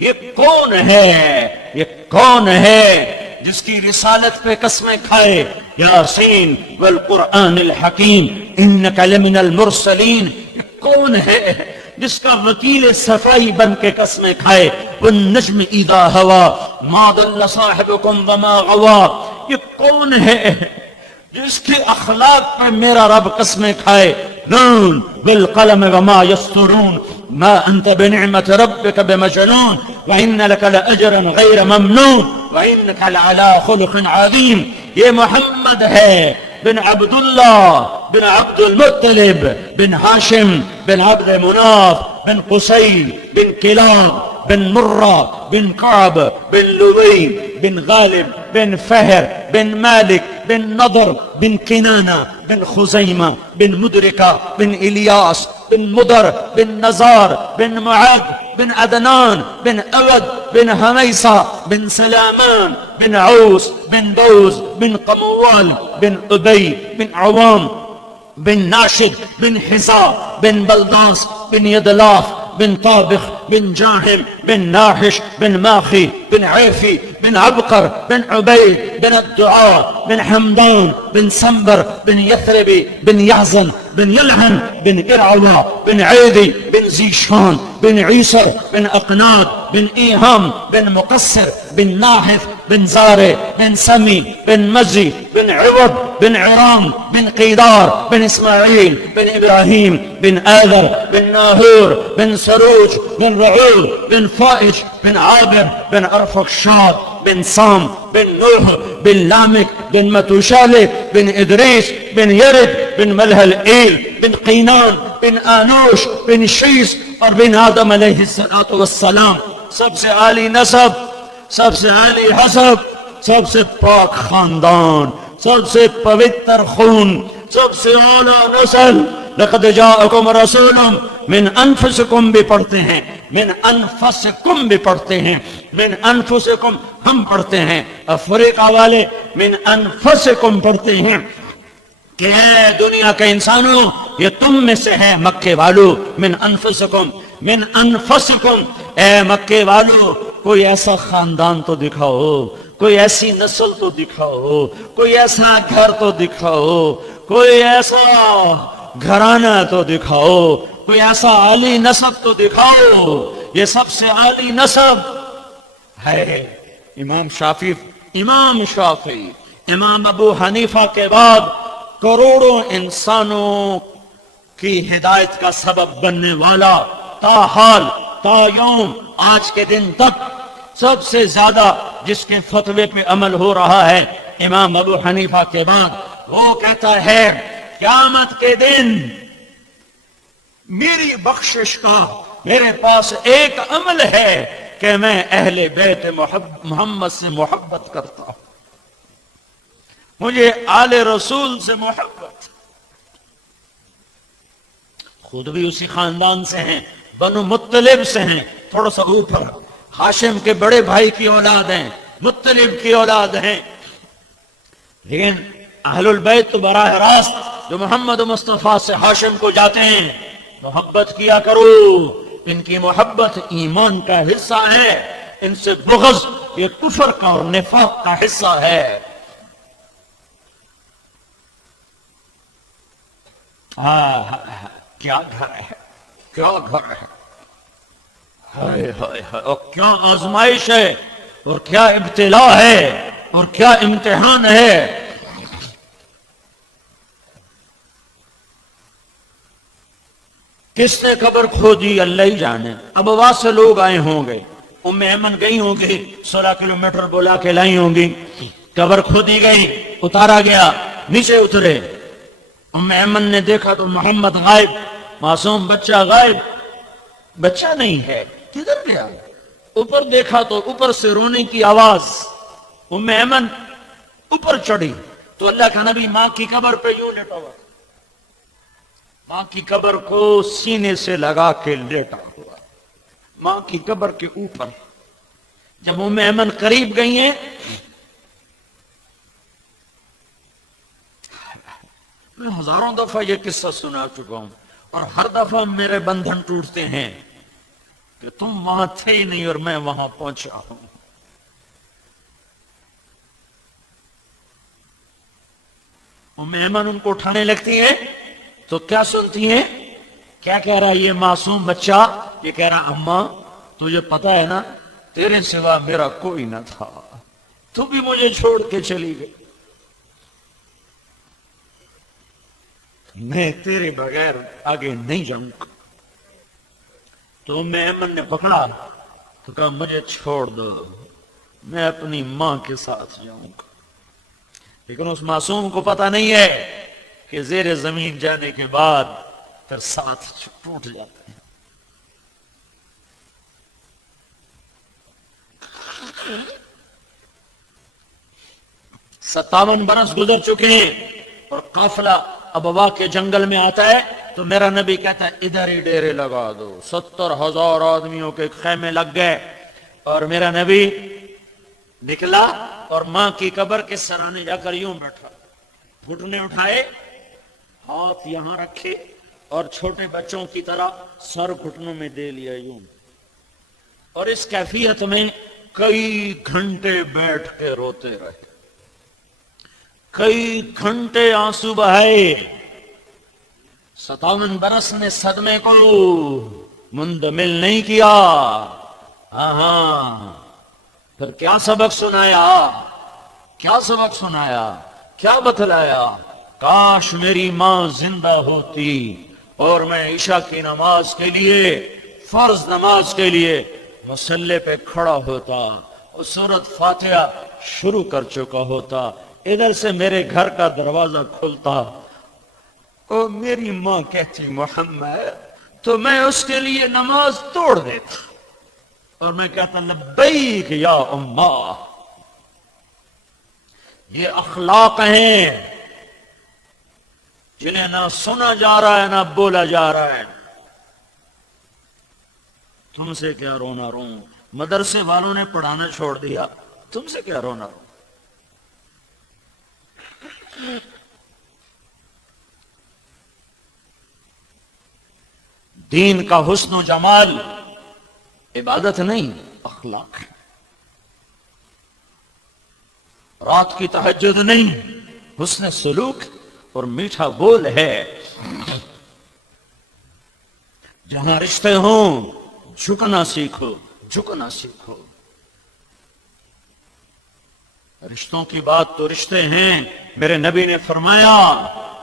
یہ کون ہے، یہ کون ہے جس کی رسالت پہ قسمیں کھائے؟ یاسین والقرآن الحکیم انک لمن المرسلین. یہ کون ہے جس کا وکیل صفائی بن کے قسمیں کھائے؟ والنجم اذا ہوا ما ضل صاحبکم وما غوا. یہ کون ہے جس کے اخلاق پہ میرا رب قسمیں کھائے؟ نون بالقلم وما یسطرون ما انت بنعمت ربک بمجنون وان لک لاجرا غیر ممنون وانک لعلی خلق عظیم. یہ محمد ہے بن عبداللہ بن عبد المطلب بن ہاشم بن عبد مناف بن قصی بن کلاب بن مرہ بن کعب بن لوی بن غالب بن فہر بن مالک بن نضر بن کنانہ بن خزیمہ بن مدرکہ بن الیاس بن مدر بن نزار بن معد بن عدنان بن اود بن حمیسہ بن سلامان بن عوس بن بوز بن قموال بن ابی بن عوام بن ناشد بن حزا بن بلداس بن يدلاف بن طابخ بن جاهم بن ناحش بن ماخي بن عيفي بن عبقر بن عبيد بن الدعاء بن حمدان بن سنبر بن يثربي بن يحزن بن يلعن بن إرعوى بن عيدي بن زيشان بن عيسر بن أقناد بن إيهام بن مقصر بن ناحف بن زاري بن سمي بن مزي بن عوض بن عرام بن قيدار بن إسماعيل بن إبراهيم بن آذر بن ناهور بن سروج بن رعود بن فائج بن عابر بن أرفخشاد بن سام بن نوح بن لامك بن متوشالة بن إدريس بن يرد بن ملهلئيل بن قينان بن آنوش بن شيس اور بن آدم علیہ الصلوۃ والسلام. سب سے عالی نسب، سب سے عالی حسب، سب سے پاک خاندان، سب سے پوتر خون، سب سے اعلیٰ نسل. لقد جاءکم رسول من انفسکم بھی پڑھتے ہیں، من انفسکم بھی پڑھتے ہیں، من انفسکم ہم پڑھتے ہیں، افریقہ والے من انفسکم پڑھتے ہیں کہ اے دنیا کے انسانوں یہ تم میں سے ہے. مکے والو من انفسکم، من انفسکم، اے مکے والو کوئی ایسا خاندان تو دکھاؤ، کوئی ایسی نسل تو دکھاؤ، کوئی ایسا گھر تو دکھاؤ، کوئی ایسا گھرانہ تو دکھاؤ، کوئی ایسا عالی نسب تو دکھاؤ. یہ سب سے عالی نسب ہے امام شافعی، امام ابو حنیفہ کے بعد کروڑوں انسانوں کی ہدایت کا سبب بننے والا، تاحال تا یوم آج کے دن تک سب سے زیادہ جس کے فتوے پہ عمل ہو رہا ہے امام ابو حنیفہ کے بعد. وہ کہتا ہے قیامت کے دن میری بخشش کا میرے پاس ایک عمل ہے کہ میں اہل بیت محمد سے محبت کرتا ہوں، مجھے آل رسول سے محبت. خود بھی اسی خاندان سے ہیں، بنو مطلب سے ہیں، تھوڑا سا اوپر ہاشم کے بڑے بھائی کی اولاد ہیں، مطلب کی اولاد ہیں. لیکن اہل البیت تو براہ راست جو محمد مصطفیٰ سے ہاشم کو جاتے ہیں، محبت کیا کرو. ان کی محبت ایمان کا حصہ ہے، ان سے بغض یہ کفر کا اور نفاق کا حصہ ہے. کیا گھر ہے، کیا گھر ہے، ہائے ہائے ہائے، اور کیا آزمائش ہے، اور کیا ابتلا ہے، اور کیا امتحان ہے. کس نے قبر کھودی اللہ ہی جانے. اب وہاں سے لوگ آئے ہوں گے، ام ایمن گئی ہوں گی، 16 کلومیٹر بلا کے لائی ہوں گی، قبر کھودی گئی، اتارا گیا، نیچے اترے. ام ایمن نے دیکھا تو محمد غائب، معصوم بچہ غائب، بچہ نہیں ہے، کدھر گیا؟ اوپر دیکھا تو اوپر سے رونے کی آواز. ام ایمن اوپر چڑھی تو اللہ کا نبی ماں کی قبر پہ یوں لیٹا ہوا، ماں کی قبر کو سینے سے لگا کے لیٹا ہوا، ماں کی قبر کے اوپر. جب ام ایمن قریب گئی ہیں، میں ہزاروں دفعہ یہ قصہ سنا چکا ہوں اور ہر دفعہ میرے بندھن ٹوٹتے ہیں. کہ تم وہاں تھے ہی نہیں اور میں وہاں پہنچا ہوں. ام ایمن ان کو اٹھانے لگتی ہیں تو کیا سنتی ہیں؟ کیا کہہ رہا یہ معصوم بچہ؟ یہ کہہ رہا اماں تجھے پتا ہے نا تیرے سوا میرا کوئی نہ تھا، تو بھی مجھے چھوڑ کے چلی گئی، میں تیرے بغیر آگے نہیں جاؤں گا. تو ام ایمن نے پکڑا تو کہا مجھے چھوڑ دو، میں اپنی ماں کے ساتھ جاؤں گا. لیکن اس معصوم کو پتا نہیں ہے کہ زیر زمین جانے کے بعد پھر ساتھ ٹوٹ جاتے ہیں. ستاون برس گزر چکے اور قافلہ ابوا کے جنگل میں آتا ہے تو میرا نبی کہتا ہے ادھر ہی ڈیرے لگا دو. 70,000 آدمیوں کے خیمے لگ گئے اور میرا نبی نکلا اور ماں کی قبر کے سرانے جا کر یوں بیٹھا، گھٹنے اٹھائے، ہاتھ یہاں رکھے اور چھوٹے بچوں کی طرح سر گھٹنوں میں دے لیا یوں. اور اس کیفیت میں کئی گھنٹے بیٹھ کے روتے رہے، کئی گھنٹے آنسو بہائے. 57 برس نے صدمے کو مندمل نہیں کیا. ہاں پھر کیا سبق سنایا، کیا سبق سنایا، کیا بتلایا؟ کاش میری ماں زندہ ہوتی اور میں عشاء کی نماز کے لیے، فرض نماز کے لیے مصلی پہ کھڑا ہوتا اور سورۃ فاتحہ شروع کر چکا ہوتا. ادھر سے میرے گھر کا دروازہ کھلتا اور میری ماں کہتی محمد، تو میں اس کے لیے نماز توڑ دیتا اور میں کہتا لبیک یا اماں. یہ اخلاق ہیں جنہیں نہ سنا جا رہا ہے نہ بولا جا رہا ہے. تم سے کیا رونا رو، مدرسے والوں نے پڑھانا چھوڑ دیا، تم سے کیا رونا رو. دین کا حسن و جمال عبادت نہیں، اخلاق ہے. رات کی تہجد نہیں، حسن سلوک اور میٹھا بول ہے. جہاں رشتے ہوں جھکنا سیکھو، جھکنا سیکھو. رشتوں کی بات تو رشتے ہیں. میرے نبی نے فرمایا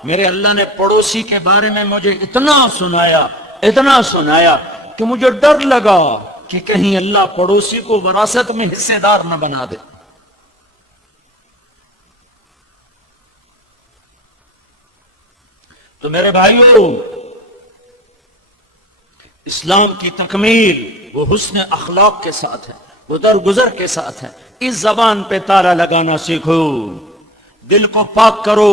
میرے اللہ نے پڑوسی کے بارے میں مجھے اتنا سنایا، اتنا سنایا کہ مجھے ڈر لگا کہ کہیں اللہ پڑوسی کو وراثت میں حصے دار نہ بنا دے. تو میرے بھائیوں، اسلام کی تکمیل وہ حسن اخلاق کے ساتھ ہے، وہ درگزر کے ساتھ ہے. اس زبان پہ تالا لگانا سیکھو، دل کو پاک کرو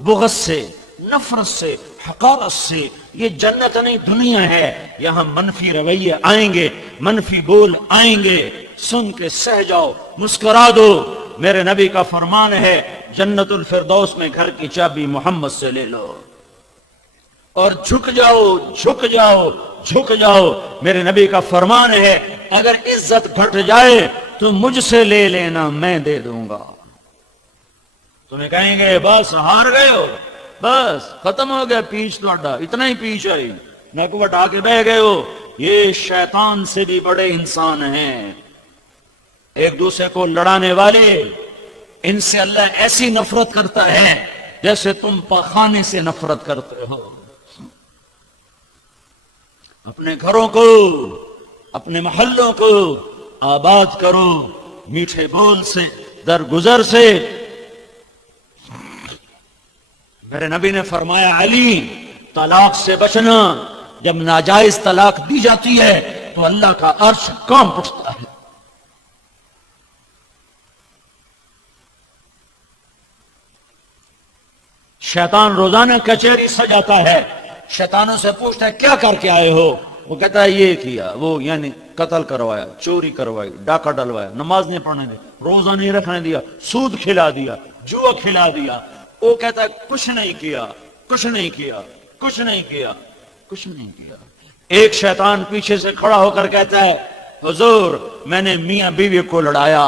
بغض سے، نفرت سے، حقارت سے. یہ جنت نہیں دنیا ہے. یہاں منفی رویے آئیں گے، منفی بول آئیں گے، سن کے سہ جاؤ، مسکرا دو. میرے نبی کا فرمان ہے جنت الفردوس میں گھر کی چابی محمد سے لے لو اور جھک جاؤ، جھک جاؤ، جھک جاؤ. میرے نبی کا فرمان ہے اگر عزت گھٹ جائے تو مجھ سے لے لینا، میں دے دوں گا. تمہیں کہیں گے بس ہار گئے ہو، بس ختم ہو گیا پیچ تھوڑا، اتنا ہی پیچ ہے، نک وٹا کے بہ گئے ہو. یہ شیطان سے بھی بڑے انسان ہیں، ایک دوسرے کو لڑانے والے. ان سے اللہ ایسی نفرت کرتا ہے جیسے تم پاخانے سے نفرت کرتے ہو. اپنے گھروں کو، اپنے محلوں کو آباد کرو میٹھے بول سے، درگزر سے. میرے نبی نے فرمایا علی طلاق سے بچنا. جب ناجائز طلاق دی جاتی ہے تو اللہ کا عرش کانپ اٹھتا ہے. شیطان روزانہ کچہری سجاتا ہے، شیطانوں سے پوچھتا ہے کیا کر کے آئے ہو؟ وہ کہتا ہے یہ کیا، وہ یعنی قتل کروایا، چوری کروائی، ڈاکہ ڈلوایا، نماز نہیں پڑھنے دیا، روزہ نہیں رکھنے دیا، سود کھلا دیا، جوا کھلا دیا. وہ کہتا ہے کچھ نہیں کیا، کچھ نہیں کیا، کچھ نہیں کیا، کچھ نہیں کیا. ایک شیطان پیچھے سے کھڑا ہو کر کہتا ہے حضور میں نے میاں بیوی کو لڑایا.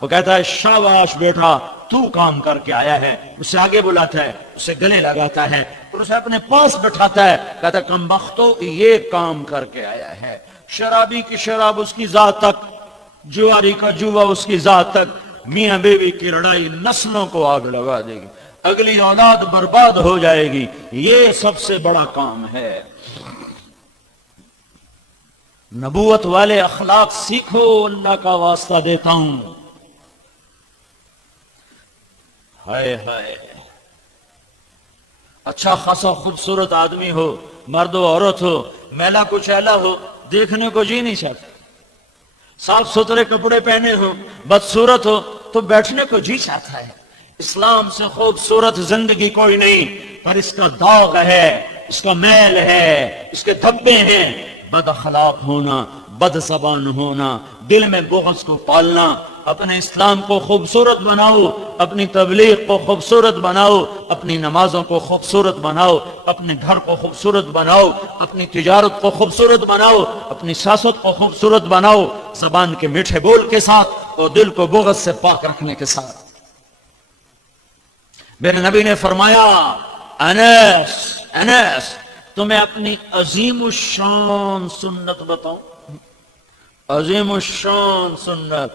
وہ کہتا ہے شاباش بیٹا تو کام کر کے آیا ہے. اسے آگے بلاتا ہے, اسے گلے لگاتا ہے اور اسے اپنے پاس بٹھاتا ہے. کہتا ہے کمبختو یہ کام کر کے آیا ہے. شرابی کی شراب اس کی ذات تک, جواری کا جوا اس کی ذات تک. میاں بیوی کی لڑائی نسلوں کو آگ لگا دے گی, اگلی اولاد برباد ہو جائے گی. یہ سب سے بڑا کام ہے. نبوت والے اخلاق سیکھو, اللہ کا واسطہ دیتا ہوں. ہائے ہائے, اچھا خاصا خوبصورت آدمی ہو, مرد و عورت ہو, میلا کچیلا ہو, دیکھنے کو جی نہیں چاہتا. صاف ستھرے کپڑے پہنے ہو, بدصورت ہو تو بیٹھنے کو جی چاہتا ہے. اسلام سے خوبصورت زندگی کوئی نہیں, پر اس کا داغ ہے, اس کا میل ہے, اس کے دھبے ہیں. بد اخلاق ہونا, بد زبان ہونا, دل میں بغض کو پالنا. اپنے اسلام کو خوبصورت بناؤ, اپنی تبلیغ کو خوبصورت بناؤ, اپنی نمازوں کو خوبصورت بناؤ, اپنے گھر کو خوبصورت بناؤ, اپنی تجارت کو خوبصورت بناؤ, اپنی سیاست کو خوبصورت بناؤ, زبان کے میٹھے بول کے ساتھ اور دل کو بغض سے پاک رکھنے کے ساتھ. میرے نبی نے فرمایا انس تمہیں اپنی عظیم الشان سنت بتاؤں. عظیم الشان سنت,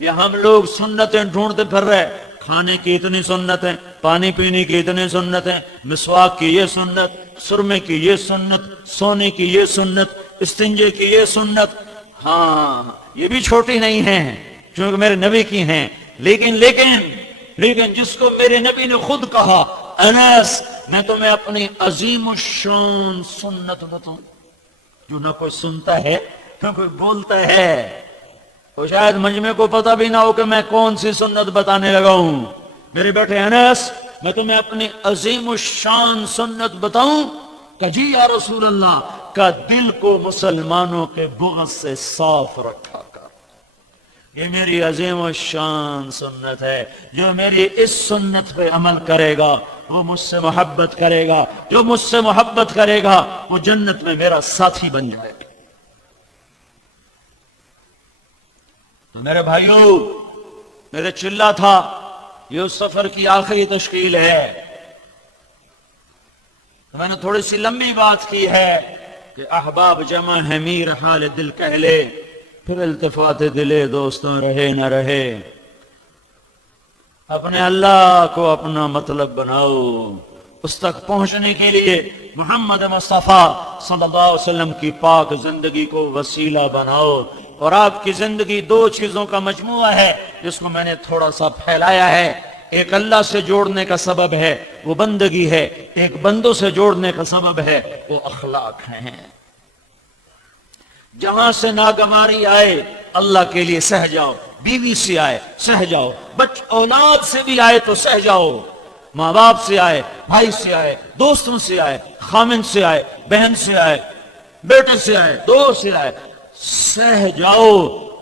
یہ ہم لوگ سنتیں ڈھونڈتے پھر رہے. کھانے کی اتنی سنتیں, پانی پینے کی اتنی سنتیں, مسواک کی یہ سنت, سرمے کی یہ سنت, سونے کی یہ سنت, استنجے کی یہ سنت. ہاں یہ بھی چھوٹی نہیں ہیں چونکہ میرے نبی کی ہیں, لیکن جس کو میرے نبی نے خود کہا انس میں تمہیں اپنی عظیم الشان سنت بتاؤں, جو نہ کوئی سنتا ہے نہ کوئی بولتا ہے. تو شاید مجمع کو پتہ بھی نہ ہو کہ میں کون سی سنت بتانے لگا ہوں. میرے بیٹے انس میں تمہیں اپنی عظیم الشان سنت بتاؤں. کہ جی یا رسول اللہ, کا دل کو مسلمانوں کے بغض سے صاف رکھا کر. یہ میری عظیم الشان سنت ہے. جو میری اس سنت پہ عمل کرے گا وہ مجھ سے محبت کرے گا, جو مجھ سے محبت کرے گا وہ جنت میں میرا ساتھی بن جائے گا. تو میرے بھائیو, میرے چلہ تھا یہ اس سفر کی آخری تشکیل ہے. میں نے تھوڑی سی لمبی بات کی ہے کہ احباب جمع ہے میر حال دل کہلے, پھر التفات دلے دوستوں رہے نہ رہے. اپنے اللہ کو اپنا مطلب بناؤ. اس تک پہنچنے کے لیے محمد مصطفیٰ صلی اللہ علیہ وسلم کی پاک زندگی کو وسیلہ بناؤ. اور آپ کی زندگی دو چیزوں کا مجموعہ ہے جس کو میں نے تھوڑا سا پھیلایا ہے. ایک اللہ سے جوڑنے کا سبب ہے وہ بندگی ہے, ایک بندوں سے جوڑنے کا سبب ہے وہ اخلاق ہیں. جہاں سے ناگواری آئے اللہ کے لیے سہ جاؤ. بیوی سے آئے سہ جاؤ, اولاد سے بھی آئے تو سہ جاؤ, ماں باپ سے آئے, بھائی سے آئے, دوستوں سے آئے, خامن سے آئے, بہن سے آئے, بیٹے سے آئے, دوست سے آئے, سہ جاؤ.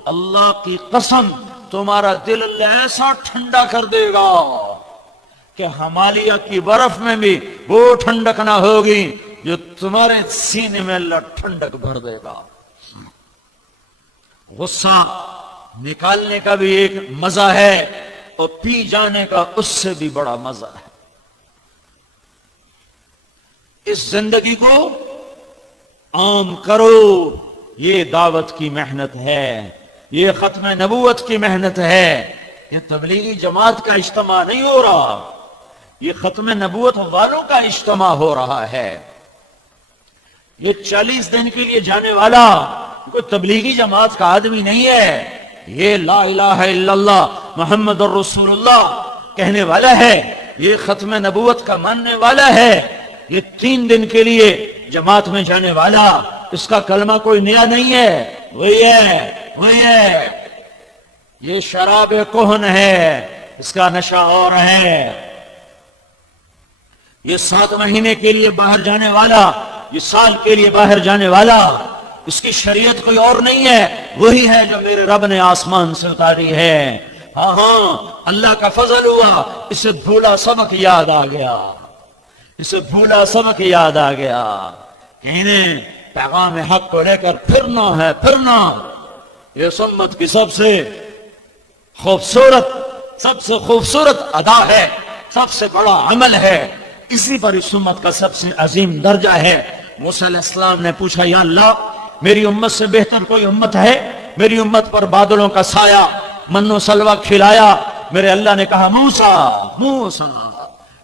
اللہ کی قسم تمہارا دل اللہ ایسا ٹھنڈا کر دے گا کہ ہمالیہ کی برف میں بھی وہ ٹھنڈک نہ ہوگی جو تمہارے سینے میں اللہ ٹھنڈک بھر دے گا. غصہ نکالنے کا بھی ایک مزہ ہے اور پی جانے کا اس سے بھی بڑا مزہ ہے. اس زندگی کو عام کرو, یہ دعوت کی محنت ہے, یہ ختم نبوت کی محنت ہے. یہ تبلیغی جماعت کا اجتماع نہیں ہو رہا, یہ ختم نبوت والوں کا اجتماع ہو رہا ہے. یہ 40 دن کے لیے جانے والا کوئی تبلیغی جماعت کا آدمی نہیں ہے. یہ لا الہ الا اللہ محمد الرسول اللہ کہنے والا ہے, یہ ختم نبوت کا ماننے والا ہے. یہ 3 دن کے لیے جماعت میں جانے والا, اس کا کلمہ کوئی نیا نہیں ہے, وہی ہے. یہ شراب کہن ہے, اس کا نشہ اور ہے. یہ 7 مہینے کے لیے باہر جانے والا, یہ سال کے لیے باہر جانے والا, اس کی شریعت کوئی اور نہیں ہے, وہی ہے جو میرے رب نے آسمان سے اتاری ہے. ہاں اللہ کا فضل ہوا, اسے بھولا سبق یاد آ گیا, اسے بھولا سبق یاد آ گیا. پیغام حق کو لے کر پھرنا ہے، پھرنا۔ یہ اس امت کی سب سے خوبصورت ادا ہے، سب سے بڑا عمل ہے، اسی پر اس امت کا سب سے عظیم درجہ ہے۔ موسیٰ علیہ السلام نے پوچھا یا اللہ میری امت سے بہتر کوئی امت ہے؟ میری امت پر بادلوں کا سایہ، من و سلوہ کھلایا۔ میرے اللہ نے کہا موسیٰ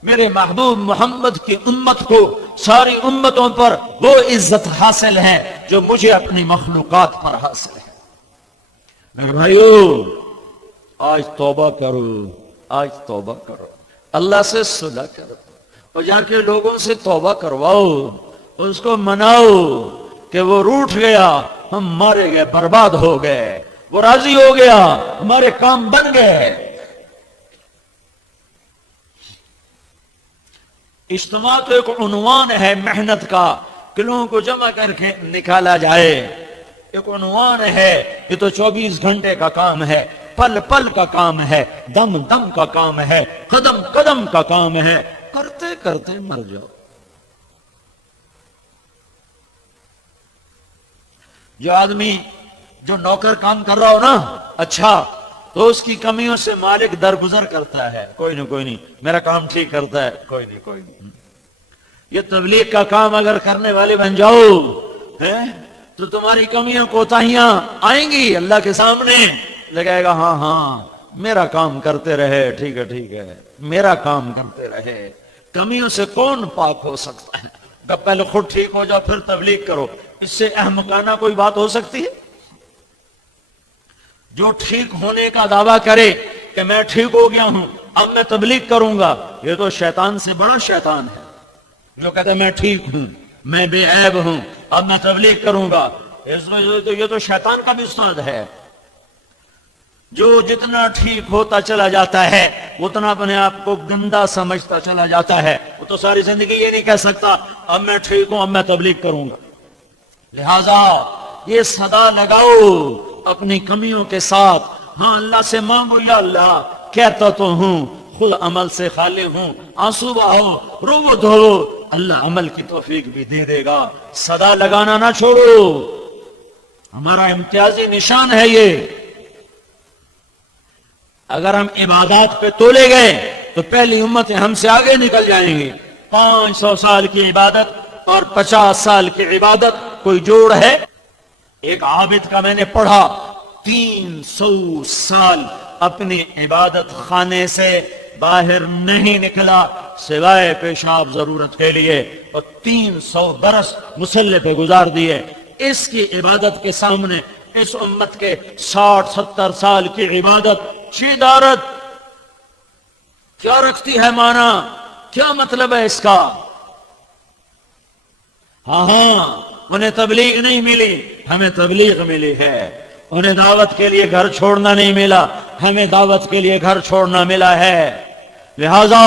میرے محبوب محمد کی امت کو ساری امتوں پر وہ عزت حاصل ہے جو مجھے اپنی مخلوقات پر حاصل ہے۔ میرے بھائیو آج توبہ کرو، اللہ سے صلح کرو، اور جا کے لوگوں سے توبہ کرواؤ، اس کو مناؤ کہ وہ روٹھ گیا، ہم مارے گئے، برباد ہو گئے، وہ راضی ہو گیا، ہمارے کام بن گئے۔ اجتماع تو ایک عنوان ہے محنت کا کہ لوگوں کو جمع کر کے نکالا جائے، ایک عنوان ہے۔ یہ تو 24 گھنٹے کا کام ہے، پل پل کا کام ہے، دم دم کا کام ہے، قدم قدم کا کام ہے، کرتے کرتے مر جاؤ۔ جو آدمی جو نوکر کام کر رہا ہو نا، اچھا تو اس کی کمیوں سے مالک درگزر کرتا ہے، کوئی نہیں میرا کام ٹھیک کرتا ہے، کوئی نہیں۔ یہ تبلیغ کا کام اگر کرنے والے بن جاؤ تو تمہاری کمیاں کوتاہیاں آئیں گی اللہ کے سامنے، لگائے گا ہاں میرا کام کرتے رہے، ٹھیک ہے میرا کام کرتے رہے۔ کمیوں سے کون پاک ہو سکتا ہے؟ جب پہلے خود ٹھیک ہو جاؤ پھر تبلیغ کرو، اس سے احمقانہ کوئی بات ہو سکتی ہے؟ جو ٹھیک ہونے کا دعویٰ کرے کہ میں ٹھیک ہو گیا ہوں اب میں تبلیغ کروں گا، یہ تو شیطان سے بڑا شیطان ہے۔ جو کہتا ہے میں ٹھیک ہوں، میں بے عیب ہوں، اب میں تبلیغ کروں گا، یہ تو شیطان کا بھی استاد ہے۔ جو جتنا ٹھیک ہوتا چلا جاتا ہے اتنا اپنے آپ کو گندا سمجھتا چلا جاتا ہے، وہ تو ساری زندگی یہ نہیں کہہ سکتا اب میں ٹھیک ہوں اب میں تبلیغ کروں گا۔ لہذا یہ صدا لگاؤ اپنی کمیوں کے ساتھ، ہاں اللہ سے مانگو یا اللہ کہتا تو ہوں خود عمل سے خالی ہوں، آنسو بہاؤ، رو دھو، اللہ عمل کی توفیق بھی دے دے گا۔ صدا لگانا نہ چھوڑو، ہمارا امتیازی نشان ہے یہ۔ اگر ہم عبادات پہ تولے گئے تو پہلی امتیں ہم سے آگے نکل جائیں گی۔ 500 سال کی عبادت اور 50 سال کی عبادت کوئی جوڑ ہے؟ ایک عابد کا میں نے پڑھا 300 سال اپنی عبادت خانے سے باہر نہیں نکلا سوائے پیشاب ضرورت کے لیے، اور 300 برس مصلی پہ گزار دیے۔ اس کی عبادت کے سامنے اس امت کے 60-70 سال کی عبادت شیدارت کیا رکھتی ہے؟ معنی کیا مطلب ہے اس کا؟ ہاں انہیں تبلیغ نہیں ملی، ہمیں تبلیغ ملی ہے۔ انہیں دعوت کے لیے گھر چھوڑنا نہیں ملا، ہمیں دعوت کے لیے گھر چھوڑنا ملا ہے۔ لہذا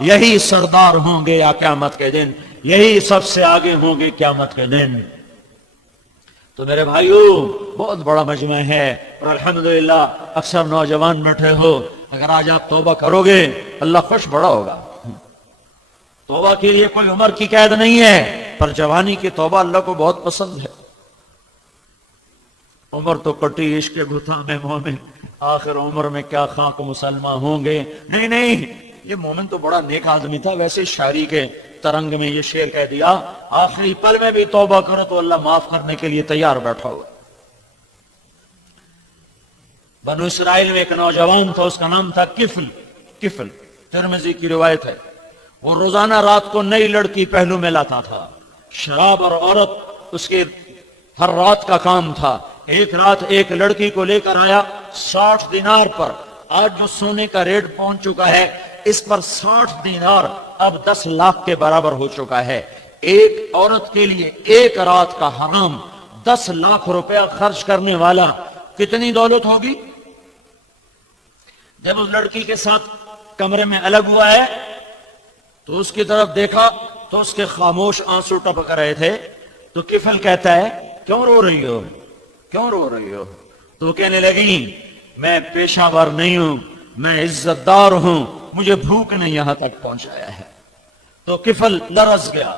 یہی سردار ہوں گے یا قیامت کے دن، یہی سب سے آگے ہوں گے قیامت کے دن۔ تو میرے بھائیو بہت بڑا مجمع ہے، اور الحمدللہ اکثر نوجوان بیٹھے ہو، اگر آج آپ توبہ کرو گے اللہ خوش بڑا ہوگا۔ توبہ کے لیے کوئی عمر کی قید نہیں ہے، پر جوانی کی توبہ اللہ کو بہت پسند ہے۔ عمر تو کٹی عشق کے گھتا میں مومن، آخر عمر میں کیا خاک مسلمان ہوں گے۔ نہیں، یہ مومن تو بڑا نیک آدمی تھا، ویسے شاعری کے ترنگ میں یہ شعر کہہ دیا آخری پل میں بھی توبہ کرو تو اللہ معاف کرنے کے لیے تیار بیٹھا ہوا۔ بنو اسرائیل میں ایک نوجوان تھا، اس کا نام تھا کفل، ترمذی کی روایت ہے۔ وہ روزانہ رات کو نئی لڑکی پہلو میں لاتا تھا، شراب اور عورت اس کے ہر رات کا کام تھا۔ ایک رات ایک لڑکی کو لے کر آیا 60 دینار پر، آج جو سونے کا ریٹ پہنچ چکا ہے اس پر 60 دینار اب 10 لاکھ کے برابر ہو چکا ہے۔ ایک عورت کے لیے ایک رات کا حرام 10 لاکھ روپیہ خرچ کرنے والا کتنی دولت ہوگی؟ جب اس لڑکی کے ساتھ کمرے میں الگ ہوا ہے تو اس کی طرف دیکھا تو اس کے خاموش آنسو ٹپک رہے تھے۔ تو کفل کہتا ہے کیوں رو رہی ہو؟ تو وہ کہنے لگی میں پیشہ ور نہیں ہوں، میں عزت دار ہوں، مجھے بھوک نے یہاں تک پہنچایا ہے۔ تو کفل لرز گیا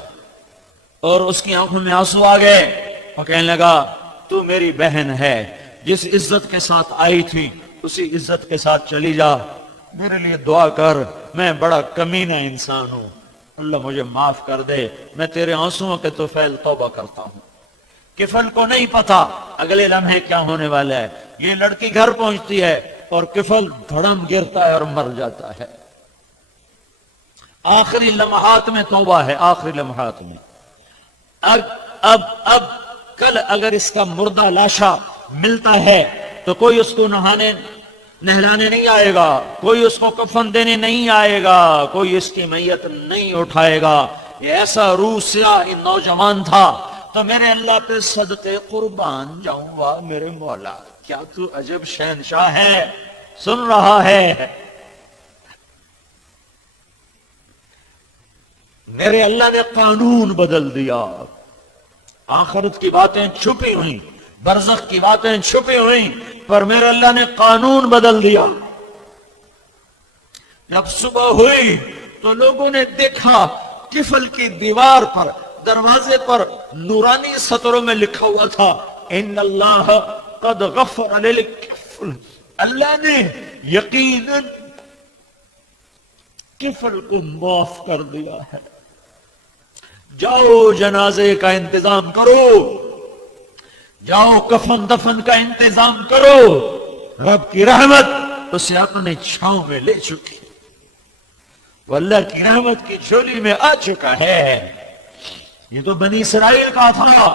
اور اس کی آنکھوں میں آنسو آ گئے۔ وہ کہنے لگا تو میری بہن ہے، جس عزت کے ساتھ آئی تھی اسی عزت کے ساتھ چلی جا، میرے لیے دعا کر، میں بڑا کمینہ انسان ہوں، اللہ مجھے معاف کر دے، میں تیرے آنسوؤں کے طفیل توبہ کرتا ہوں۔ کفل کو نہیں پتا اگلے لمحے کیا ہونے والا ہے، یہ لڑکی گھر پہنچتی ہے اور کفل دھڑم گرتا ہے اور مر جاتا ہے۔ آخری لمحات میں توبہ ہے، آخری لمحات میں۔ اب کل اگر اس کا مردہ لاشا ملتا ہے تو کوئی اس کو نہلانے نہیں آئے گا، کوئی اس کو کفن دینے نہیں آئے گا، کوئی اس کی میت نہیں اٹھائے گا۔ یہ ایسا روح سیاہ نوجوان تھا، تو میرے اللہ پہ صدقے قربان جاؤں، واہ میرے مولا کیا تو عجب شہنشاہ ہے، سن رہا ہے؟ میرے اللہ نے قانون بدل دیا، آخرت کی باتیں چھپی ہوئیں، برزخ کی باتیں چھپی ہوئیں، پر میرے اللہ نے قانون بدل دیا۔ جب صبح ہوئی تو لوگوں نے دیکھا کفل کی دیوار پر، دروازے پر نورانی سطروں میں لکھا ہوا تھا ان اللہ قد غفر للکفل، اللہ نے یقیناً کفل کو معاف کر دیا ہے، جاؤ جنازے کا انتظام کرو، جاؤ کفن دفن کا انتظام کرو، رب کی رحمت اسے اپنے چھاؤں میں لے چکی، وہ اللہ کی رحمت کی جھولی میں آ چکا ہے۔ یہ تو بنی اسرائیل کا تھا،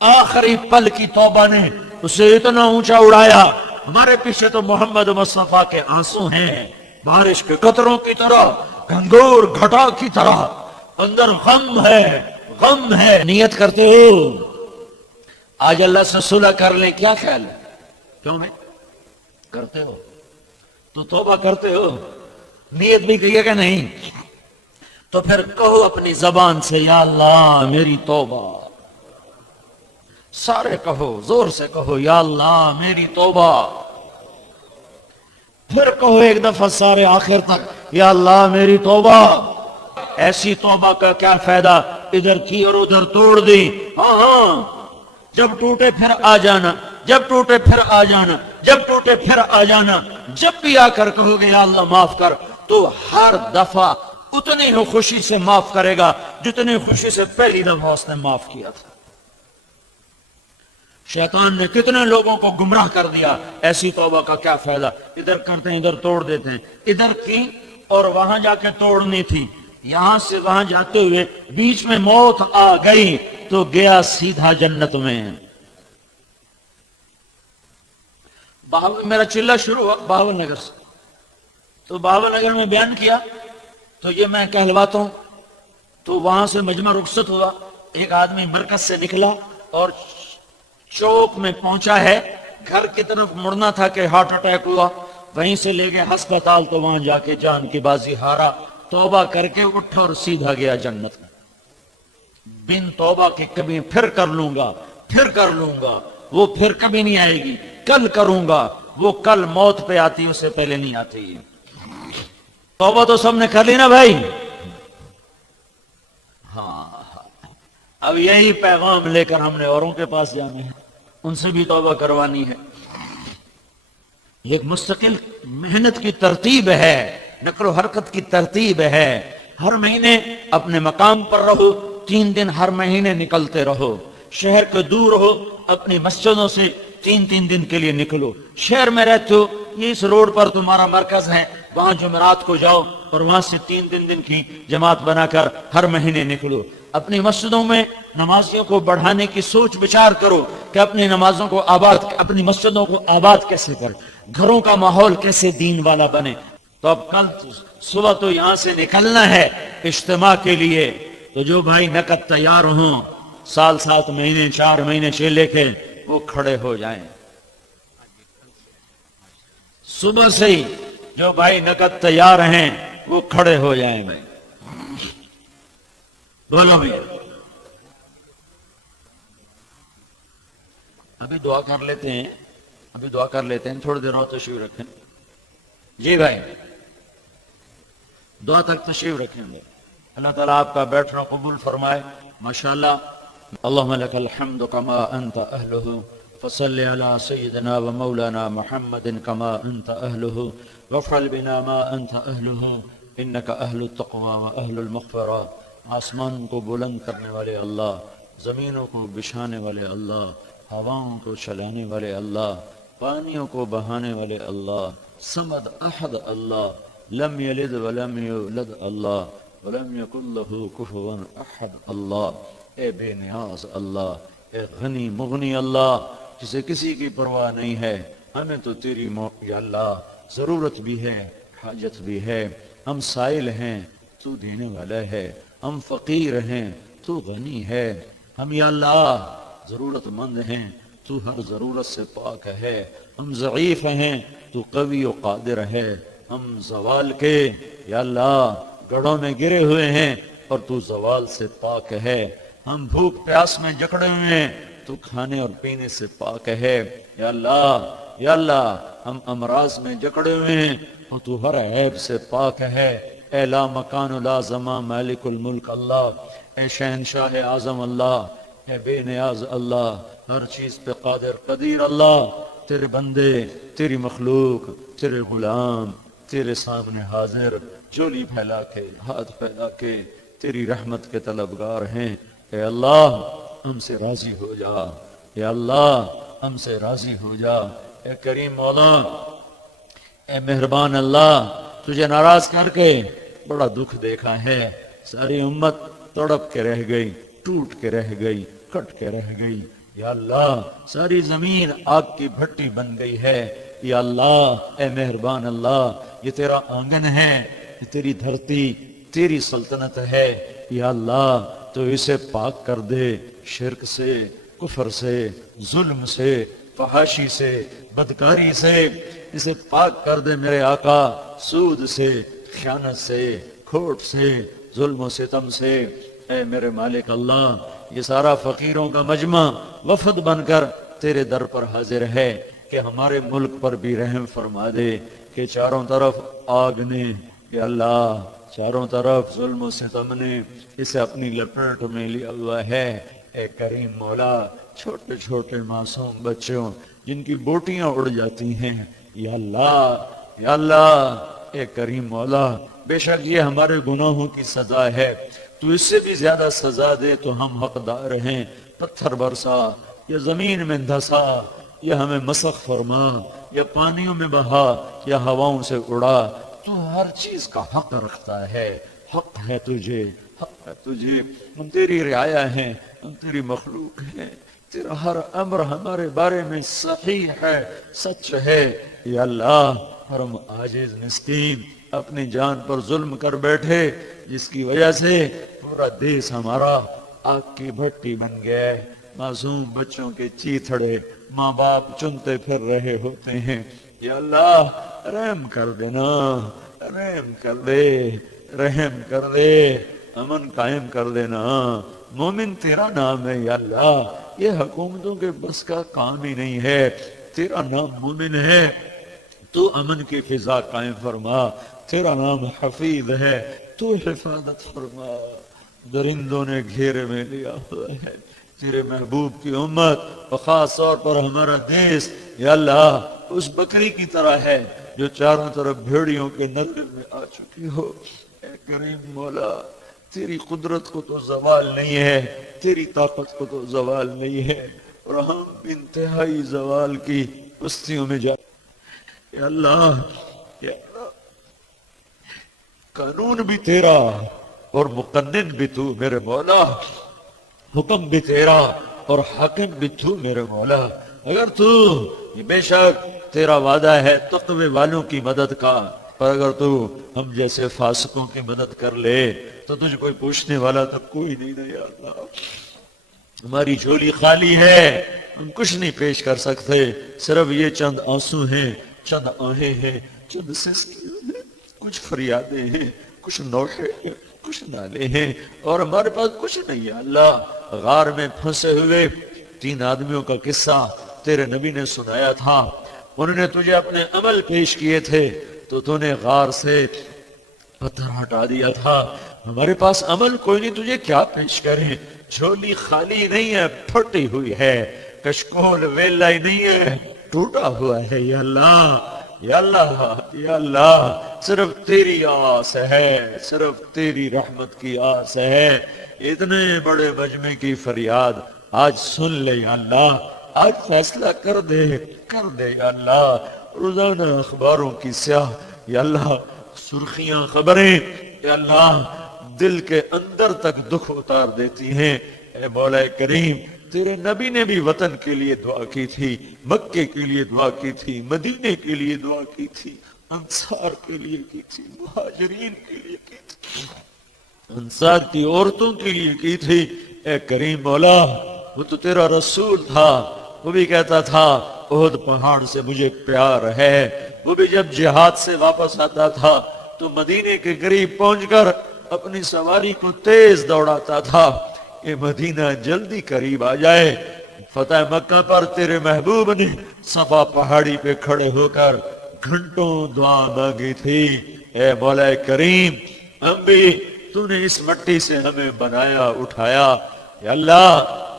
آخری پل کی توبہ نے اسے اتنا اونچا اڑایا۔ ہمارے پیچھے تو محمد مصطفیٰ کے آنسو ہیں، بارش کے قطروں کی طرح، گھنگور گھٹا کی طرح، اندر غم ہے، غم ہے۔ نیت کرتے ہو آج اللہ سے صلح کر لیں، کیا خیال ہے؟ کیوں نہیں کرتے ہو؟ تو توبہ کرتے ہو، نیت بھی کی ہے کہ نہیں؟ تو پھر کہو اپنی زبان سے یا اللہ میری توبہ، سارے کہو، زور سے کہو یا اللہ میری توبہ، پھر کہو ایک دفعہ سارے آخر تک یا اللہ میری توبہ۔ ایسی توبہ کا کیا فائدہ، ادھر کی اور ادھر توڑ دی۔ ہاں جب ٹوٹے پھر آ جانا، جب ٹوٹے پھر آ جانا، جب ٹوٹے پھر آ جانا۔ جب بھی آ کر کہو گے یا اللہ معاف کر، تو ہر دفعہ اتنی ہی خوشی سے معاف کرے گا جتنی خوشی سے پہلی دفعہ اس نے معاف کیا تھا۔ شیطان نے کتنے لوگوں کو گمراہ کر دیا، ایسی توبہ کا کیا فائدہ، ادھر کرتے ہیں ادھر توڑ دیتے ہیں، ادھر کی اور وہاں جا کے توڑنی تھی، یہاں سے وہاں جاتے ہوئے بیچ میں موت آ گئی تو گیا سیدھا جنت میں۔ میرا چلہ شروع ہوا بہاول نگر سے، تو بہاول نگر میں بیان کیا تو یہ میں کہلواتا ہوں، تو وہاں سے مجمع رخصت ہوا، ایک آدمی مرکز سے نکلا اور چوک میں پہنچا ہے، گھر کی طرف مڑنا تھا کہ ہارٹ اٹیک ہوا، وہیں سے لے گئے ہسپتال، تو وہاں جا کے جان کی بازی ہارا، توبہ کر کے اٹھا اور سیدھا گیا جنت میں۔ بن توبہ کے کبھی پھر کر لوں گا، پھر کر لوں گا، وہ پھر کبھی نہیں آئے گی، کل کروں گا، وہ کل موت پہ آتی اس سے پہلے نہیں آتی۔ توبہ تو سب نے کر لی نا بھائی؟ ہاں، اب یہی پیغام لے کر ہم نے اوروں کے پاس جانا ہے، ان سے بھی توبہ کروانی ہے۔ ایک مستقل محنت کی ترتیب ہے، نقل و حرکت کی ترتیب ہے۔ ہر مہینے اپنے مقام پر رہو، 3 دن ہر مہینے نکلتے رہو، شہر کے دور ہو اپنی مسجدوں سے 3 دن کے لیے نکلو، شہر میں رہتے ہو یہ اس روڈ پر تمہارا مرکز ہے، وہاں جمعرات کو جاؤ اور وہاں سے 3 دن کی جماعت بنا کر ہر مہینے نکلو۔ اپنی مسجدوں میں نمازیوں کو بڑھانے کی سوچ بچار کرو کہ اپنی نمازوں کو اپنی مسجدوں کو آباد کیسے کریں، گھروں کا ماحول کیسے دین والا بنے۔ تو اب کل صبح تو یہاں سے نکلنا ہے اجتماع کے لیے، تو جو بھائی نقد تیار ہوں، 7 مہینے 4 مہینے 6 لے کے وہ کھڑے ہو جائیں صبح سے ہی، جو بھائی نقد تیار ہیں وہ کھڑے ہو جائیں بھائی، بولو بھائی۔ ابھی دعا کر لیتے ہیں، تھوڑی دیر اور تشریف رکھیں جی بھائی، دعا تک تشریف رکھیں گے۔ اللہ تعالیٰ آپ کا بیٹھنا قبول فرمائے۔ ماشاءاللہ اللهم لك الحمد كما أنت أهله فصل على سيدنا ومولانا محمد كما أنت أهله وافعل بنا ما أنت أهله إنك أهل التقوى وأهل المغفرة. آسمان کو بلند کرنے والے اللہ، زمینوں کو بچھانے والے اللہ، ہواؤں کو چلانے والے اللہ، پانیوں کو بہانے والے اللہ، صمد احد اللہ، لم یلد ولم یولد اللہ، ولم یکن له کفوا احد اللہ. اے بے نیاز اللہ، اے غنی مغنی اللہ، جسے کسی کی پرواہ نہیں ہے، ہمیں تو تیری یا اللہ ضرورت بھی ہے، حاجت بھی ہے. ہم سائل ہیں، تو دینے والا ہے، ہم فقیر ہیں، تو غنی ہے. ہم یا اللہ ضرورت مند ہیں، تو ہر ضرورت سے پاک ہے. ہم ضعیف ہیں، تو قوی و قادر ہے. ہم زوال کے یا اللہ گڑھوں میں گرے ہوئے ہیں اور تو زوال سے پاک ہے. ہم بھوک پیاس میں جکڑے ہوئے ہیں، تو کھانے اور پینے سے پاک ہے. یا اللہ یا اللہ ہم امراض میں جکڑے ہوئے ہیں اور تو ہر عیب سے پاک ہے. اے لا مکان لا زمان مالک الملک اللہ، اے شہنشاہ اعظم اللہ، اے بے نیاز اللہ، ہر چیز پہ قادر قدیر اللہ. تیرے بندے، تیری مخلوق، تیرے غلام تیرے سامنے حاضر، جولی پھیلا کے ہاتھ پھیلا کے تیری رحمت کے طلبگار ہیں. اے اللہ ہم سے راضی ہو جا، اے اللہ ہم سے راضی ہو جا. اے کریم مولا، اے مہربان اللہ، تجھے ناراض کر کے بڑا دکھ دیکھا ہے. ساری امت تڑپ کے رہ گئی، ٹوٹ کے رہ گئی، کٹ کے رہ گئی. یا اللہ ساری زمین آگ کی بھٹی بن گئی ہے. یا اللہ اے مہربان اللہ، یہ تیرا آنگن ہے، یہ تیری دھرتی، تیری سلطنت ہے. یا اللہ تو اسے پاک کر دے شرک سے، کفر سے، ظلم سے، فحاشی سے، بدکاری سے. اسے پاک کر دے میرے آقا سود سے، خیانت سے، کھوٹ سے، ظلم و ستم سے. اے میرے مالک اللہ، یہ سارا فقیروں کا مجمع وفد بن کر تیرے در پر حاضر ہے کہ ہمارے ملک پر بھی رحم فرما دے کہ چاروں طرف آگ نے یا اللہ، چاروں طرف ظلم و ستم نے اسے اپنی لپیٹ میں لیا ہوا ہے. اے کریم مولا، چھوٹے چھوٹے معصوم بچوں جن کی بوٹیاں اڑ جاتی ہیں، یا اللہ یا اللہ اے کریم مولا، بے شک یہ ہمارے گناہوں کی سزا ہے، تو اس سے بھی زیادہ سزا دے تو ہم حقدار ہیں. پتھر برسا یا زمین میں دھسا یا ہمیں مسخ فرما یا پانیوں میں بہا یا ہواؤں سے اڑا، تو ہر چیز کا حق رکھتا ہے. حق ہے تجھے، حق ہے تجھے. ہم تیری رعایا ہیں، ہم تیری مخلوق ہیں. تیرا ہر امر ہمارے بارے میں صحیح ہے، سچ ہے. یا اللہ ہم عاجز مسکین اپنی جان پر ظلم کر بیٹھے، جس کی وجہ سے پورا دیس ہمارا آگ کی بھٹی بن گیا ہے. معصوم بچوں کے چیتھڑے ماں باپ چنتے پھر رہے ہوتے ہیں. یا اللہ رحم کر دینا، رحم کر دے، رحم کر دے، امن قائم کر دینا. مومن تیرا نام ہے یا اللہ، یہ حکومتوں کے بس کا کام ہی نہیں ہے. تیرا نام مومن ہے، تو امن کی فضا قائم فرما. تیرا نام حفیظ ہے، تو حفاظت فرما. درندوں نے گھیرے میں لیا ہوا ہے تیرے محبوب کی امت، اور خاص طور پر ہمارا دیس یا اللہ اس بکری کی طرح ہے جو چاروں طرف بھیڑیوں کے نظر میں آ چکی ہو. اے کریم مولا، تیری قدرت کو تو زوال نہیں ہے، تیری طاقت کو تو زوال نہیں ہے، اور ہم انتہائی زوال کی بستیوں میں جا. یا اللہ یا اللہ، قانون بھی تیرا اور مقنن بھی تو میرے مولا، حکم بھی تیرا اور حاکم بھی تو میرے مولا. اگر تو بے شک تیرا وعدہ ہے تقوی والوں کی مدد کا، پر اگر تو ہم جیسے فاسقوں کی مدد کر لے تو تجھ کوئی پوچھنے والا تو کوئی نہیں. یا اللہ ہماری جھولی خالی ہے، ہم کچھ نہیں پیش کر سکتے. صرف یہ چند آنسو ہیں، چند آہیں ہیں، چند سسکیاں ہیں، کچھ فریادیں ہیں، کچھ نوحے ہیں، کچھ نالے ہیں، اور ہمارے پاس کچھ نہیں. یا اللہ غار میں پھنسے ہوئے 3 آدمیوں کا قصہ تیرے نبی نے سنایا تھا. انہوں نے تجھے اپنے عمل پیش کیے تھے تو تو نے غار سے پتھر ہٹا دیا تھا. ہمارے پاس عمل کوئی نہیں، تجھے کیا پیش کریں. جھولی خالی نہیں ہے، پھٹی ہوئی ہے، کشکول ویلا ہی نہیں ہے، ٹوٹا ہوا ہے۔ یا اللہ، یا اللہ، یا اللہ، صرف تیری آس ہے، صرف تیری رحمت کی آس ہے۔ اتنے بڑے مجمع کی فریاد آج سن لے یا اللہ، آج فیصلہ کر دے، کر دے یا اللہ۔ روزانہ اخباروں کی سیاہ یا اللہ سرخیاں خبریں یا اللہ دل کے اندر تک دکھ اتار دیتی ہیں۔ اے مولا کریم، تیرے نبی نے بھی وطن کے لیے دعا کی تھی، مکے کے لیے دعا کی تھی، مدینے کے لیے دعا کی تھی، انصار کے لیے کی تھی، مہاجرین کے لیے کی تھی، انصار کی عورتوں کے لیے کی تھی۔ اے کریم مولا، وہ تو تیرا رسول تھا، وہ بھی کہتا تھا احد پہاڑ سے مجھے پیار ہے۔ وہ بھی جب جہاد سے واپس آتا تھا تو مدینے کے قریب پہنچ کر اپنی سواری کو تیز دوڑاتا تھا کہ مدینہ جلدی قریب آ جائے۔ فتح مکہ پر تیرے محبوب نے صفا پہاڑی پہ کھڑے ہو کر گھنٹوں دعا مانگی تھی۔ اے مولا کریم، ہم بھی تو نے اس مٹی سے ہمیں بنایا اٹھایا، یا اللہ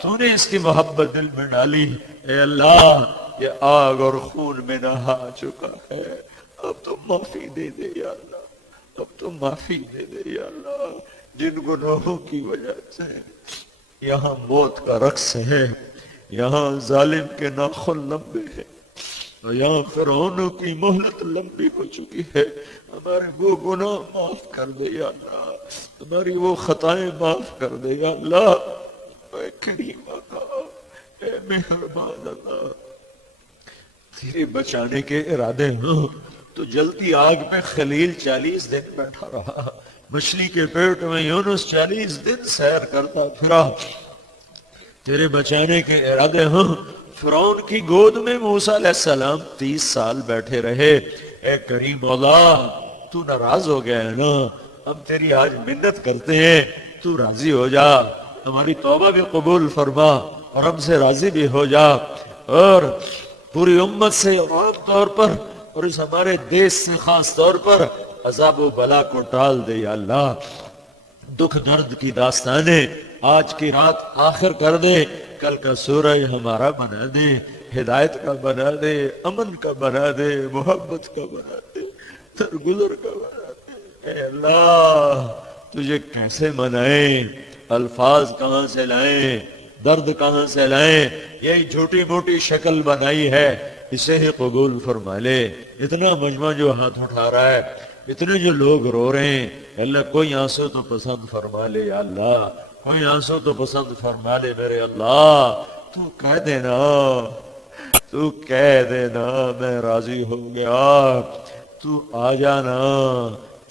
تو نے اس کی محبت دل میں ڈالی۔ اے اللہ، یہ آگ اور خون میں نہا چکا ہے، اب تو معافی دے دے یا اللہ، اب تو معافی دے دے یا اللہ۔ جن گناہوں کی وجہ سے یہاں موت کا رقص ہے، یہاں ظالم کے ناخن لمبے ہیں، اور یہاں فرعونوں کی مہلت لمبی ہو چکی ہے، ہمارے وہ گناہ معاف کر دے یا اللہ، ہماری وہ خطائیں معاف کر دے یا اللہ۔ اے کریم اللہ، اے مہربان اللہ، تیرے بچانے کے ارادے ہوں تو جلتی آگ پہ خلیل 40 دن بیٹھا رہا، مچھلی کے پیٹ میں یونس 40 دن سیر کرتا پھرا۔ تیرے بچانے کے ارادے ہوں فرعون کی گود میں موسیٰ علیہ السلام 30 سال بیٹھے رہے۔ اے کریم اللہ، تو ناراض ہو گیا ہے نا، ہم تیری آج منت کرتے ہیں، تو راضی ہو جا، ہماری توبہ بھی قبول فرما اور ہم سے راضی بھی ہو جا، اور پوری امت سے عام طور پر اور اس ہمارے دیش سے خاص طور پر عذاب و بلا کو ٹال دے یا اللہ۔ دکھ درد کی داستانیں آج کی رات آخر کر دے، کل کا سورج ہمارا بنا دے، ہدایت کا بنا دے، امن کا بنا دے، محبت کا بنا دے، درگزر کا بنا دے۔ اے اللہ، تجھے کیسے منائیں، الفاظ کہاں سے لائیں، درد کہاں سے لائیں، یہی جھوٹی موٹی شکل بنائی ہے، اسے ہی قبول فرما لے۔ اتنا مجمع جو ہاتھ اٹھا رہا ہے، اتنے جو لوگ رو رہے ہیں، اللہ کوئی آنسو تو پسند فرما لے یا اللہ، کوئی آنسو تو پسند فرما لے میرے اللہ۔ تو کہہ دینا، تو کہہ دینا میں راضی ہو گیا، تو آ جانا،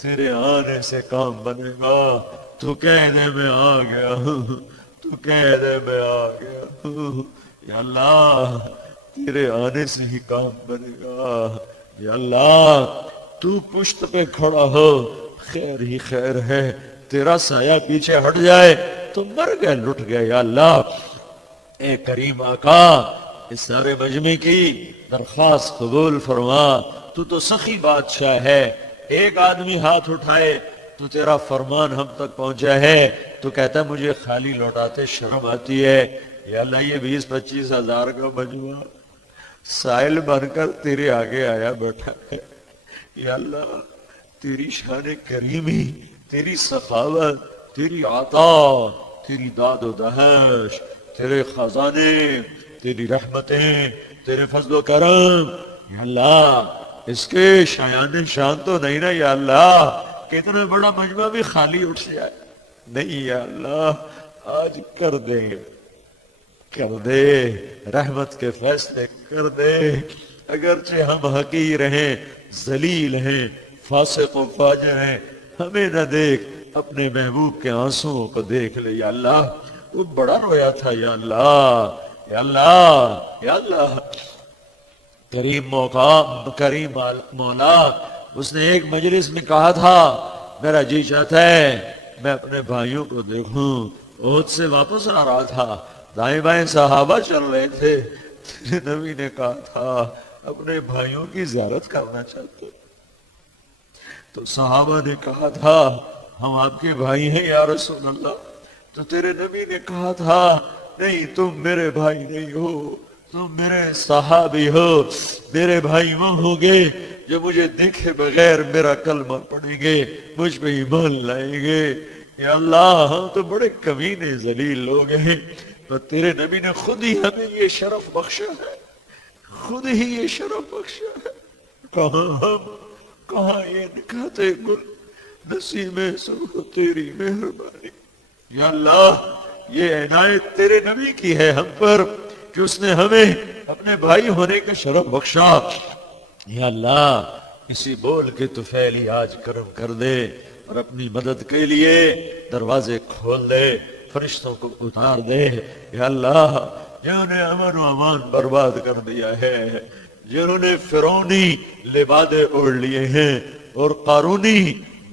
تیرے آنے سے کام بنے گا، تو کہہ دے میں آ گیا ہوں، تو کہہ دے میں آ گیا ہوں یا اللہ، تیرے آنے سے ہی کام بنے گا یا اللہ۔ تو پشت پہ کھڑا ہو، خیر ہی خیر ہے، تیرا سایہ پیچھے ہٹ جائے تو مر گئے، لٹ گئے یا اللہ۔ اے کریم آقا، اس سارے مجمع کی درخواست قبول فرما، تو سخی بادشاہ ہے، ایک آدمی ہاتھ اٹھائے تو تیرا فرمان ہم تک پہنچا ہے، تو کہتا ہے مجھے خالی لوٹاتے شرم آتی ہے یا اللہ۔ یہ 20-25 ہزار کا مجموعہ سائل بن کر تیرے آگے آیا بیٹھا ہے یا اللہ، تیری شان کریمی، تیری سخاوت، تیری عطا، تیری داد و دہش، تیرے خزانے، تیری رحمتیں، تیرے فضل و کرم یا اللہ، اس کے شایان شان تو نہیں نا یا اللہ، کتنا بڑا مجمع بھی خالی اٹھ جائے نہیں یا اللہ۔ آج کر دے، کر دے، رحمت کے فیصلے کر دے، اگرچہ ہم حقیر ہیں، ذلیل ہیں، فاسق و فاجر ہیں، ہمیں نہ دیکھ، اپنے محبوب کے آنسوؤں کو دیکھ لے یا اللہ۔ وہ بڑا رویا تھا یا اللہ، یا اللہ، یا اللہ۔ کریم مولا، اس نے ایک مجلس میں کہا تھا میرا جی چاہتا ہے میں اپنے بھائیوں کو دیکھوں۔ احد سے واپس آ رہا تھا، دائیں بائیں صحابہ چل رہے تھے، تیرے نبی نے کہا تھا اپنے بھائیوں کی زیارت کرنا چاہتے، تو صحابہ نے کہا تھا ہم آپ کے بھائی ہیں یا رسول اللہ، تو تیرے نبی نے کہا تھا نہیں تم میرے بھائی نہیں ہو، تم میرے صحابی ہو، میرے بھائی وہ ہوں گے جو مجھے دیکھے بغیر میرا کلمہ پڑھیں گے، مجھ پہ ایمان لائیں گے۔ یا اللہ ہم تو بڑے کمینے ذلیل لوگ ہیں، تو تیرے نبی نے خود ہی ہمیں یہ شرف بخشا ہے، خود ہی یہ شرف بخشا ہے۔ کہاں ہم، کہاں یہ نکھاتے گل، نسیم سب ہو تیری مہربانی۔ یا اللہ یہ عنایت تیرے نبی کی ہے ہم پر کہ اس نے ہمیں اپنے بھائی ہونے کا شرف بخشا۔ یا اللہ اسی بول کے طفیلی آج کرم کر دے اور اپنی مدد کے لیے دروازے کھول دے، فرشتوں کو اتار دے۔ یا اللہ جنہوں نے امن و امان برباد کر دیا ہے، جنہوں نے فرعونی لبادے اوڑھ لیے ہیں اور قارونی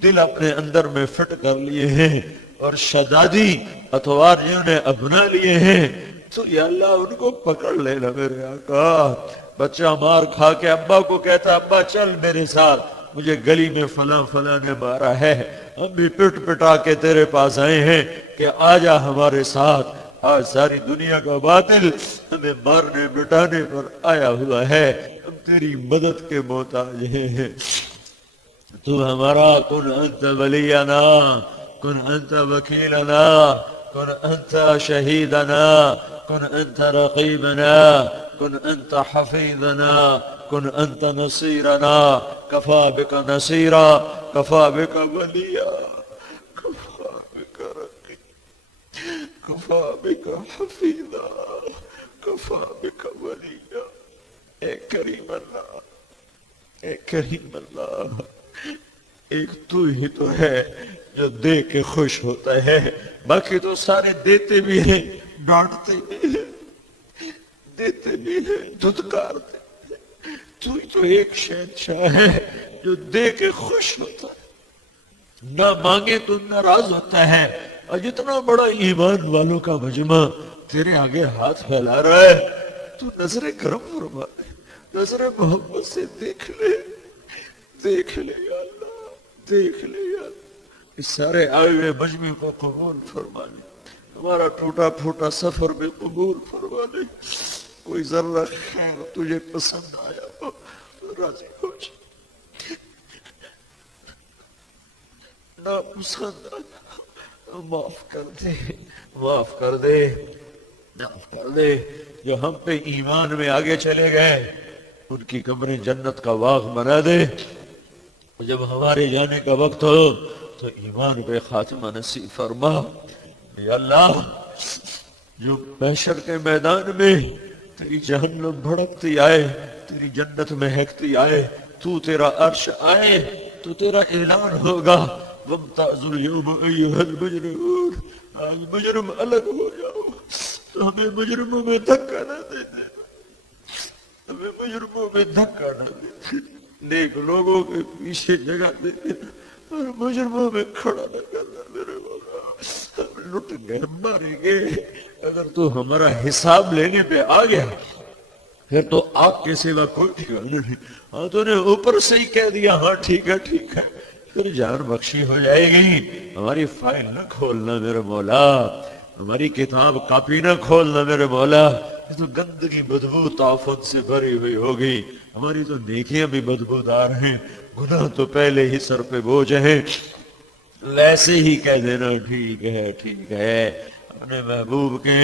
دل اپنے اندر میں فٹ کر لیے ہیں اور شدادی اتوار جنہوں نے اپنا لیے ہیں، تو یا اللہ ان کو پکڑ لینا میرے آقا۔ بچہ مار کھا کے ابا کو کہتا ابا چل میرے ساتھ، مجھے گلی میں فلاں فلاں نے مارا ہے، ہم بھی پٹ پٹا کے تیرے پاس آئے ہیں کہ آجا ہمارے ساتھ۔ آج ساری دنیا کا باطل ہمیں مارنے بٹانے پر آیا ہوا ہے، ہم تیری مدد کے محتاج ہیں۔ تو ہمارا کن انت ولینا، کن انت وکیلنا، کن انت شہیدنا، کن انت رقیبنا، کن انت حفیظنا، کن انت نصیرنا، کفا بک نصیرا، کفا بک ولیا، کفا بک رقیب، کفا بک حفیظا، کفا بک ولیا۔ اے کریم اللہ، اے کریم اللہ، ایک تو ہی تو ہے جو دے کے خوش ہوتا ہے، باقی تو سارے دیتے بھی ہیں ڈانٹتے بھی ہیں، دیتے بھی ہیں دھتکارتے بھی ہیں۔ تو ہی تو ایک شہنشاہ ہے جو دے کے خوش ہوتا ہے، نہ مانگے تو ناراض ہوتا ہے۔ اور جتنا بڑا ایمان والوں کا مجمع تیرے آگے ہاتھ پھیلا رہا ہے، تو نظر کرم فرما دے، نظر محبت سے دیکھ لے، دیکھ لے یا اللہ، دیکھ لے یا اللہ۔ اس سارے آئے ہوئے مجمع کو قبول فرما لے، ہمارا ٹوٹا پھوٹا سفر بھی قبول فرما لے۔ کوئی ذرہ خیر تجھے پسند آیا ہو تو راضی ہو جائے، نہ پسند آیا تو معاف کر دے، معاف کر دے، معاف کر دے۔ جو ہم پہ ایمان میں آگے چلے گئے ان کی قبریں جنت کا باغ بنا دے، جب ہمارے جانے کا وقت ہو تو ایمان پہ خاتمہ نصیب فرما۔ یا اللہ جو محشر کے میدان میں تیری جہنم بھڑکتی آئے، تیری جنت مہکتی آئے، تو تیرا عرش آئے تو تیرا اعلان ہوگا وَامْتَازُوا الْيَوْمَ أَيُّهَا الْمُجْرِمُونَ، آج مجرم الگ ہو جاؤ، تو ہمیں مجرموں میں دھکا نہ دے دے، ہمیں مجرموں میں دھکا نہ دے دے، نیک لوگوں کے پیچھے جگہ دے دینا اور مجرموں میں کھڑا نہ کرنا میرے مولا۔ ہم لٹ گئے، ماریں گے، اگر تو ہمارا حساب لینے پہ آ گیا پھر تو آگ کے سوا کوئی ٹھکانا نہیں۔ ہاں تو نے اوپر سے ہی کہہ دیا ہاں ٹھیک ہے ٹھیک ہے، پھر جان بخشی ہو جائے گی۔ ہماری فائل نہ کھولنا میرے مولا، ہماری کتاب کاپی نہ کھولنا میرے مولا، یہ تو گندگی بدبو تعفن سے بھری ہوئی ہوگی، ہماری تو نیکیاں بھی بدبودار ہیں، گناہ تو پہلے ہی سر پہ بوجھ ہیں۔ ایسے ہی کہہ دینا ٹھیک ہے ٹھیک ہے، اپنے محبوب کے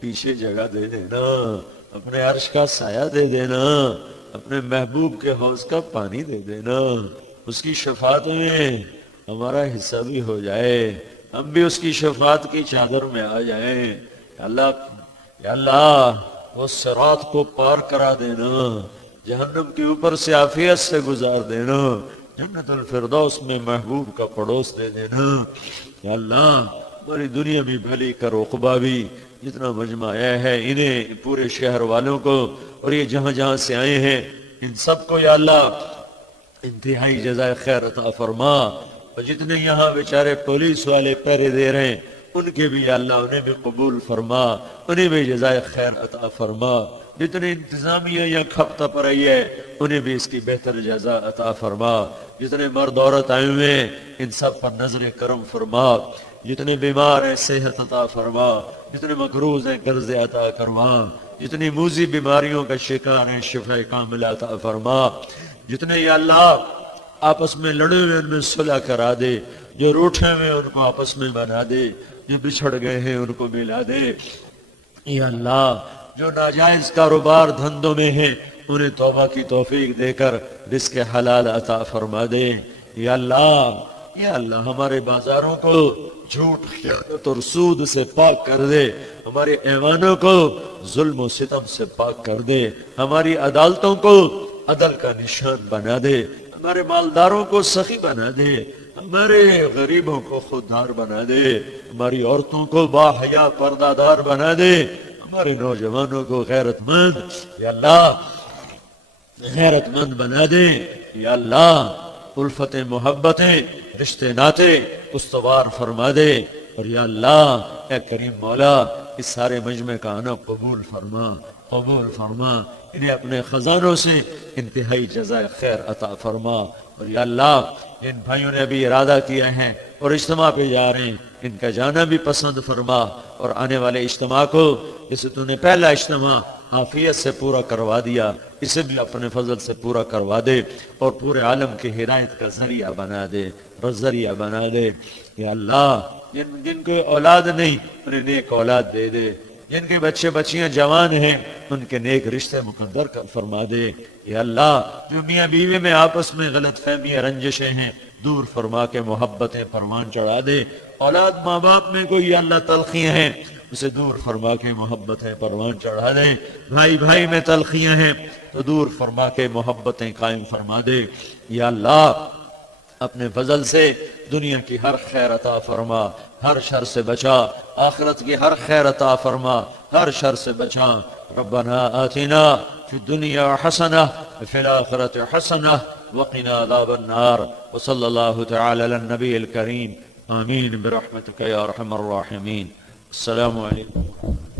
پیچھے جگہ دے دینا، اپنے عرش کا سایہ دے دینا، اپنے محبوب کے حوض کا پانی دے دینا، اس کی شفاعت میں ہمارا حصہ بھی ہو جائے، ہم بھی اس کی شفاعت کی چادر میں آ جائیں۔ یا اللہ وہ صراط کو پار کرا دینا، جہنم کے اوپر سے عافیت سے گزار دینا، جنت الفردوس میں محبوب کا پڑوس دے دینا۔ یا اللہ ہماری دنیا بھی بھلی کر، عقبہ بھی، جتنا مجمع آیا ہے انہیں پورے شہر والوں کو اور یہ جہاں جہاں سے آئے ہیں ان سب کو یا اللہ انتہائی جزائے خیر عطا فرما، اور جتنے یہاں بیچارے پولیس والے پہرے دے رہے ہیں ان کے بھی یا اللہ انہیں بھی قبول فرما، انہیں بھی جزائے خیر عطا فرما، جتنے انتظامیہ یا کھپتا پر رہی ہے انہیں بھی اس کی بہتر جزا عطا فرما، جتنے مرد عورت آئے ہوئے ہیں ان سب پر نظر کرم فرما، جتنے بیمار ہیں صحت عطا فرما، جتنے مقروض ہیں قرض عطا کروا، جتنی موذی بیماریوں کا شکار ہیں شفا کاملہ عطا فرما، جتنے یا اللہ آپس میں لڑے ہوئے ان میں صلح کرا دے، جو روٹھے ہوئے ان کو آپس میں بنا دے، جو بچھڑ گئے ہیں ان کو ملا دے، یا اللہ جو ناجائز کاروبار دھندوں میں ہیں انہیں توبہ کی توفیق دے کر رزق حلال عطا فرما دے، یا اللہ ہمارے بازاروں کو جھوٹ خیانت اور سود سے پاک کر دے، ہمارے ایوانوں کو ظلم و ستم سے پاک کر دے، ہماری عدالتوں کو عدل کا نشان بنا دے، ہمارے مالداروں کو سخی بنا دے، ہمارے غریبوں کو خوددار بنا دے، ہماری عورتوں کو باحیا پردہ دار بنا دے، ہمارے نوجوانوں کو غیرت مند یا اللہ غیرت مند بنا دے، یا اللہ الفتیں محبتیں رشتے ناتے استوار فرما دے، اور یا اللہ اے کریم مولا اس سارے مجمع کا آنا قبول فرما، انہیں اپنے خزانوں سے انتہائی جزائے خیر عطا فرما، اور یا اللہ جن بھائیوں نے ابھی ارادہ کیا ہے اور اجتماع پہ جا رہے ہیں ان کا جانا بھی پسند فرما، اور آنے والے اجتماع کو جسے تو نے پہلا اجتماع عافیت سے پورا کروا دیا اسے بھی اپنے فضل سے پورا کروا دے، اور پورے عالم کی ہدایت کا ذریعہ بنا دے، یا اللہ جن کو اولاد نہیں انہیں نیک اولاد دے دے، جن کے بچے بچیاں جوان ہیں ان کے نیک رشتے مقدر کر فرما دے، یا اللہ جو میاں بیوی میں آپس میں غلط فہمیاں رنجشیں ہیں دور فرما کے محبتیں پروان چڑھا دے، اولاد ماں باپ میں کوئی یا اللہ تلخیاں ہیں اسے دور فرما کے محبتیں پروان چڑھا دے، بھائی بھائی میں تلخیاں ہیں تو دور فرما کے محبتیں قائم فرما دے، یا اللہ اپنے فضل سے دنیا کی ہر خیر عطا فرما، ہر شر سے بچا، آخرت کی ہر خیر عطا فرما، ہر شر سے بچا، ربنا آتنا فی الدنیا حسنہ وفی الآخرۃ حسنہ وقنا عذاب النار، وصلی اللہ تعالی علی النبی الکریم، آمین برحمتک یا ارحم الراحمین، السلام علیکم۔